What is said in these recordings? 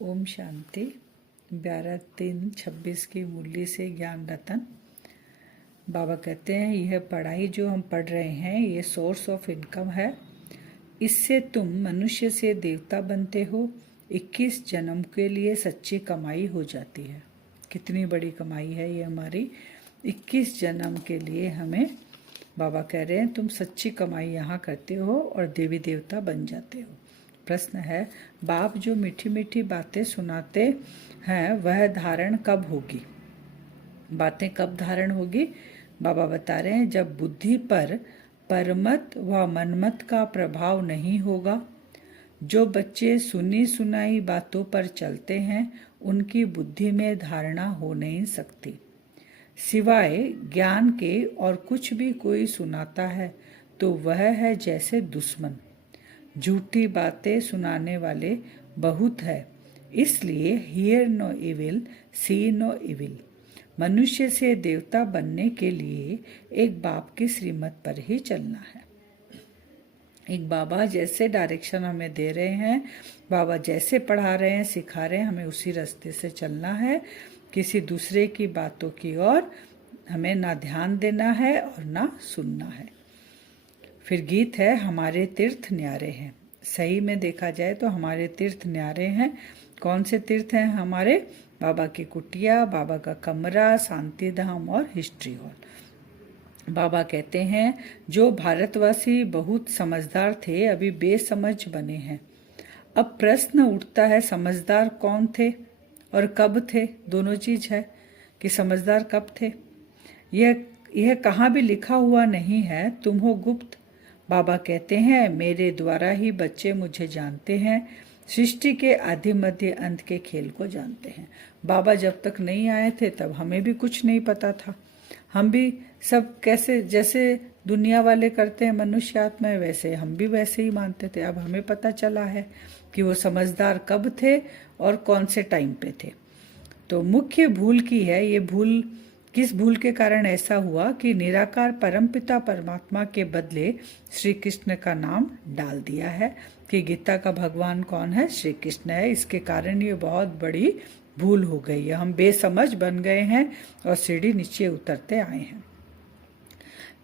ओम शांति। 11/3/26 की मुरली से ज्ञान रतन। बाबा कहते हैं यह पढ़ाई जो हम पढ़ रहे हैं ये सोर्स ऑफ इनकम है। इससे तुम मनुष्य से देवता बनते हो। 21 जन्म के लिए सच्ची कमाई हो जाती है। कितनी बड़ी कमाई है ये हमारी। 21 जन्म के लिए हमें बाबा कह रहे हैं तुम सच्ची कमाई यहाँ करते हो और देवी देवता बन जाते हो। प्रश्न है, बाप जो मीठी मीठी बातें सुनाते हैं वह धारण कब होगी? बातें कब धारण होगी? बाबा बता रहे हैं जब बुद्धि पर परमत व मनमत का प्रभाव नहीं होगा। जो बच्चे सुनी सुनाई बातों पर चलते हैं उनकी बुद्धि में धारणा हो नहीं सकती। सिवाय ज्ञान के और कुछ भी कोई सुनाता है तो वह है जैसे दुश्मन। झूठी बातें सुनाने वाले बहुत है, इसलिए hear no evil, see no evil. मनुष्य से देवता बनने के लिए एक बाप की श्रीमत पर ही चलना है। एक बाबा जैसे डायरेक्शन हमें दे रहे हैं, बाबा जैसे पढ़ा रहे हैं, सिखा रहे हैं, हमें उसी रास्ते से चलना है। किसी दूसरे की बातों की ओर हमें ना ध्यान देना है और ना सुनना है। फिर गीत है, हमारे तीर्थ न्यारे हैं। सही में देखा जाए तो हमारे तीर्थ न्यारे हैं। कौन से तीर्थ हैं हमारे? बाबा की कुटिया, बाबा का कमरा, शांति धाम और हिस्ट्री हॉल। बाबा कहते हैं जो भारतवासी बहुत समझदार थे अभी बेसमझ बने हैं। अब प्रश्न उठता है समझदार कौन थे और कब थे? दोनों चीज है कि समझदार कब थे। यह कहाँ भी लिखा हुआ नहीं है, तुम हो गुप्त। बाबा कहते हैं मेरे द्वारा ही बच्चे मुझे जानते हैं, सृष्टि के आदि मध्य अंत के खेल को जानते हैं। बाबा जब तक नहीं आए थे तब हमें भी कुछ नहीं पता था। हम भी सब कैसे जैसे दुनिया वाले करते हैं मनुष्य आत्मा है वैसे हम भी वैसे ही मानते थे। अब हमें पता चला है कि वो समझदार कब थे और कौन से टाइम पे थे। तो मुख्य भूल की है ये भूल। किस भूल के कारण ऐसा हुआ कि निराकार परमपिता परमात्मा के बदले श्री कृष्ण का नाम डाल दिया है कि गीता का भगवान कौन है? श्री कृष्ण है। इसके कारण ये बहुत बड़ी भूल हो गई है। हम बेसमझ बन गए हैं और सीढ़ी नीचे उतरते आए हैं।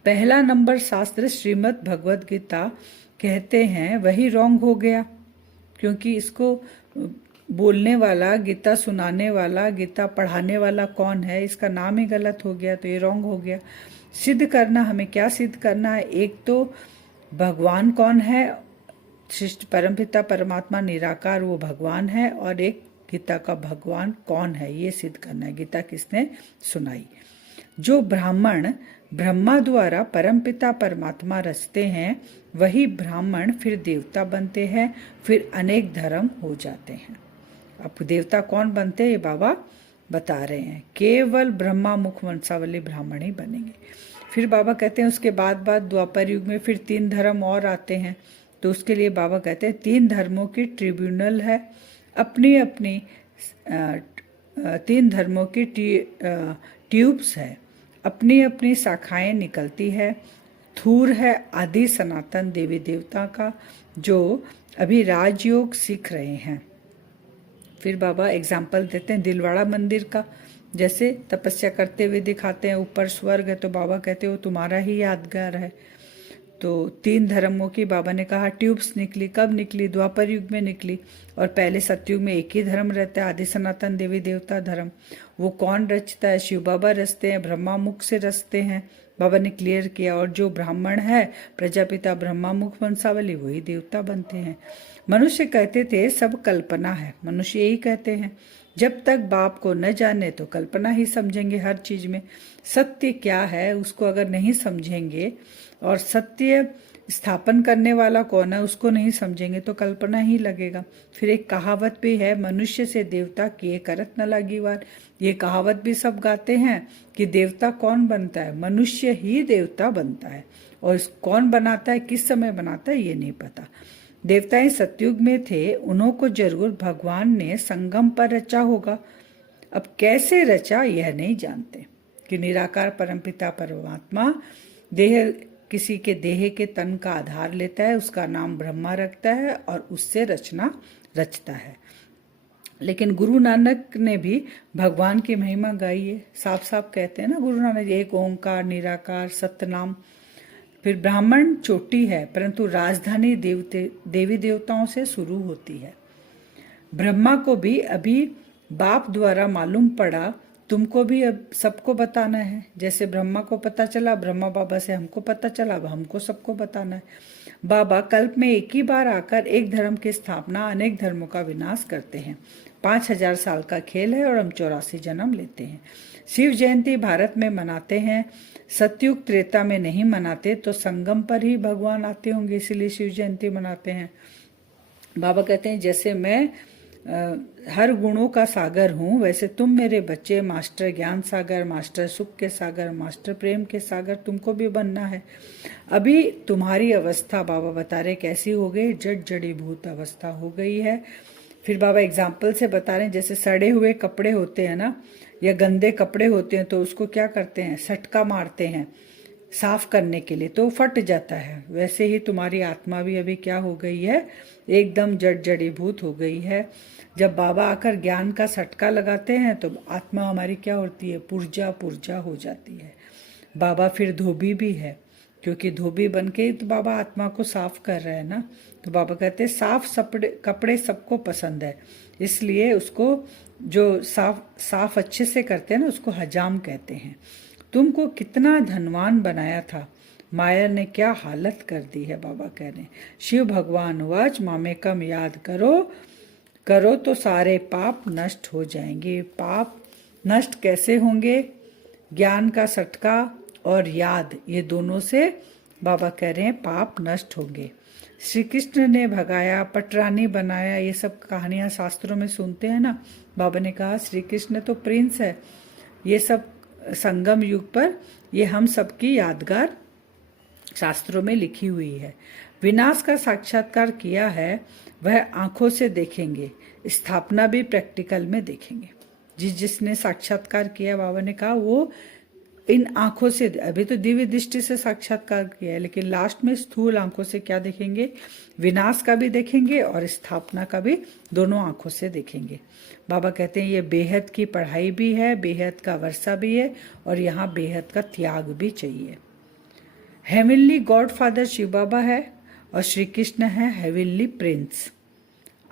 पहला नंबर शास्त्र श्रीमद् भगवद गीता कहते हैं वही रॉन्ग हो गया, क्योंकि इसको बोलने वाला, गीता सुनाने वाला, गीता पढ़ाने वाला कौन है इसका नाम ही गलत हो गया, तो ये रॉन्ग हो गया। सिद्ध करना, हमें क्या सिद्ध करना है? एक तो भगवान कौन है, सृष्टि परमपिता परमात्मा निराकार वो भगवान है, और एक गीता का भगवान कौन है ये सिद्ध करना है। गीता किसने सुनाई? जो ब्राह्मण ब्रह्मा द्वारा परमपिता परमात्मा रचते हैं वही ब्राह्मण फिर देवता बनते हैं, फिर अनेक धर्म हो जाते हैं। अब देवता कौन बनते हैं ये बाबा बता रहे हैं, केवल ब्रह्मा मुख वंशावली ब्राह्मण ही बनेंगे। फिर बाबा कहते हैं उसके बाद द्वापर युग में फिर 3 धर्म और आते हैं, तो उसके लिए बाबा कहते हैं 3 धर्मों की ट्रिब्यूनल है। अपनी अपनी 3 धर्मों की ट्यूब्स है, अपनी अपनी शाखाएं निकलती है। थूर है आदि सनातन देवी देवता का जो अभी राजयोग सीख रहे हैं। फिर बाबा एग्जाम्पल देते हैं दिलवाड़ा मंदिर का, जैसे तपस्या करते हुए दिखाते हैं ऊपर स्वर्ग है, तो बाबा कहते हो तुम्हारा ही यादगार है। तो 3 धर्मों की बाबा ने कहा ट्यूब्स निकली। कब निकली? द्वापर युग में निकली। और पहले सतयुग में एक ही धर्म रहता है, आदि सनातन देवी देवता धर्म। वो कौन रचता है? शिव बाबा रचते हैं, ब्रह्मा मुख से रचते हैं, बाबा ने क्लियर किया। और जो ब्राह्मण है प्रजापिता ब्रह्मा मुख वंशावली वही देवता बनते हैं। मनुष्य कहते थे सब कल्पना है, मनुष्य यही कहते हैं। जब तक बाप को न जाने तो कल्पना ही समझेंगे हर चीज में। सत्य क्या है उसको अगर नहीं समझेंगे और सत्य स्थापन करने वाला कौन है उसको नहीं समझेंगे तो कल्पना ही लगेगा। फिर एक कहावत भी है, मनुष्य से देवता किए करत न लागी वार। ये कहावत भी सब गाते हैं कि देवता कौन बनता है? मनुष्य ही देवता बनता है। और कौन बनाता है, किस समय बनाता है, ये नहीं पता। देवताएं सतयुग में थे, उन्हों को जरूर भगवान ने संगम पर रचा होगा। अब कैसे रचा यह नहीं जानते कि निराकार परमपिता परमात्मा देह किसी के देह के तन का आधार लेता है, उसका नाम ब्रह्मा रखता है और उससे रचना रचता है। लेकिन गुरु नानक ने भी भगवान की महिमा गाई है। साफ साफ कहते हैं ना गुरु नानक, एक ओंकार निराकार सतनाम। फिर ब्राह्मण चोटी है, परंतु राजधानी देवी देवताओं से शुरू होती है। ब्रह्मा को भी अभी बाप द्वारा मालूम पड़ा, तुमको भी अब सबको बताना है। जैसे ब्रह्मा को पता चला, ब्रह्मा बाबा से हमको पता चला, अब हमको सबको बताना है। बाबा कल्प में एक ही बार आकर एक धर्म की स्थापना, अनेक धर्मों का विनाश करते हैं। 5000 साल का खेल है और हम 84 जन्म लेते हैं। शिव जयंती भारत में मनाते हैं, सतयुग त्रेता में नहीं मनाते, तो संगम पर ही भगवान आते होंगे, इसीलिए शिव जयंती मनाते हैं। बाबा कहते हैं जैसे मैं हर गुणों का सागर हूँ, वैसे तुम मेरे बच्चे मास्टर ज्ञान सागर, मास्टर सुख के सागर, मास्टर प्रेम के सागर तुमको भी बनना है। अभी तुम्हारी अवस्था बाबा बता रहे कैसी हो गई, जड़ीभूत अवस्था हो गई है। फिर बाबा एग्जाम्पल से बता रहे हैं, जैसे सड़े हुए कपड़े होते हैं ना, या गंदे कपड़े होते हैं, तो उसको क्या करते हैं, सटका मारते हैं साफ करने के लिए, तो फट जाता है। वैसे ही तुम्हारी आत्मा भी अभी क्या हो गई है, एकदम जड़ीभूत हो गई है। जब बाबा आकर ज्ञान का सटका लगाते हैं तो आत्मा हमारी क्या होती है, पुर्जा पुर्जा हो जाती है। बाबा फिर धोबी भी है, क्योंकि धोबी बन के तो बाबा आत्मा को साफ कर रहे हैं ना। तो बाबा कहते हैं साफ कपड़े सबको पसंद है, इसलिए उसको जो साफ अच्छे से करते हैं ना, उसको हजाम कहते हैं। तुमको कितना धनवान बनाया था, माया ने क्या हालत कर दी है, बाबा कह रहे हैं। शिव भगवान वाच मामेकम याद करो तो सारे पाप नष्ट हो जाएंगे। पाप नष्ट कैसे होंगे, ज्ञान का सटका और याद, ये दोनों से बाबा कह रहे हैं पाप नष्ट होंगे। श्री कृष्ण ने भगाया, पटरानी बनाया, ये सब कहानियां शास्त्रों में सुनते हैं ना। बाबा ने कहा श्री कृष्ण तो प्रिंस है, ये सब संगम युग पर ये हम सबकी यादगार शास्त्रों में लिखी हुई है। विनाश का साक्षात्कार किया है, वह आंखों से देखेंगे, स्थापना भी प्रैक्टिकल में देखेंगे। जिसने साक्षात्कार किया, बाबा ने कहा वो इन आंखों से, अभी तो दिव्य दृष्टि से साक्षात्कार किया है, लेकिन लास्ट में स्थूल आंखों से क्या देखेंगे, विनाश का भी देखेंगे और स्थापना का भी, दोनों आंखों से देखेंगे। बाबा कहते हैं ये बेहद की पढ़ाई भी है, बेहद का वर्षा भी है, और यहाँ बेहद का त्याग भी चाहिए। हेवनली गॉड फादर शिव बाबा है और श्री कृष्ण है हेवनली प्रिंस।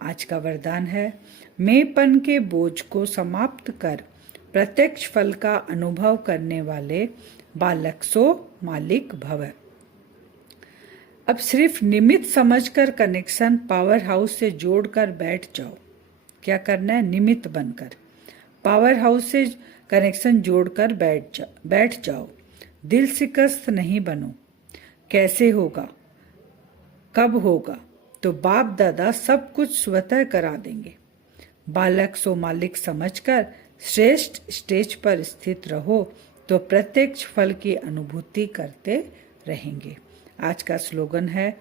आज का वरदान है, मेंपन के बोझ को समाप्त कर प्रत्यक्ष फल का अनुभव करने वाले बालक सो मालिक भव। अब सिर्फ निमित्त समझकर कनेक्शन पावर हाउस से जोड़कर बैठ जाओ। क्या करना है, निमित्त बनकर पावर हाउस से कनेक्शन जोड़कर बैठ जाओ। दिल शिकस्त नहीं बनो। कैसे होगा, कब होगा, तो बाप दादा सब कुछ स्वतः करा देंगे। बालक सो मालिक समझकर श्रेष्ठ स्टेज पर स्थित रहो, तो प्रत्यक्ष फल की अनुभूति करते रहेंगे। आज का स्लोगन है,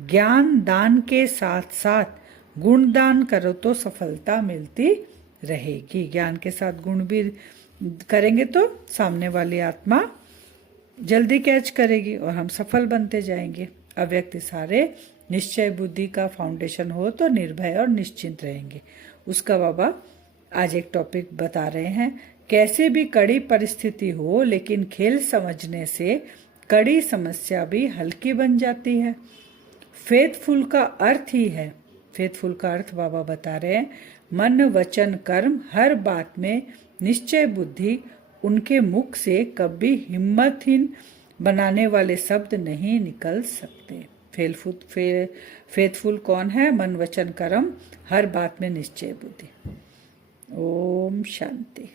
ज्ञान दान के साथ साथ गुण दान करो तो सफलता मिलती रहेगी। ज्ञान के साथ गुण भी करेंगे तो सामने वाली आत्मा जल्दी कैच करेगी और हम सफल बनते जाएंगे। अव्यक्त सारे निश्चय बुद्धि का फाउंडेशन हो तो निर्भय और निश्चिंत रहेंगे। उसका बाबा आज एक टॉपिक बता रहे हैं, कैसे भी कड़ी परिस्थिति हो, लेकिन खेल समझने से कड़ी समस्या भी हल्की बन जाती है। फेथफुल का अर्थ ही है, फेथफुल का अर्थ बाबा बता रहे हैं, मन वचन कर्म हर बात में निश्चय बुद्धि। उनके मुख से कभी हिम्मतहीन बनाने वाले शब्द नहीं निकल सकते। फेथफुल कौन है, मन वचन कर्म हर बात में निश्चय बुद्धि। ओम शांति।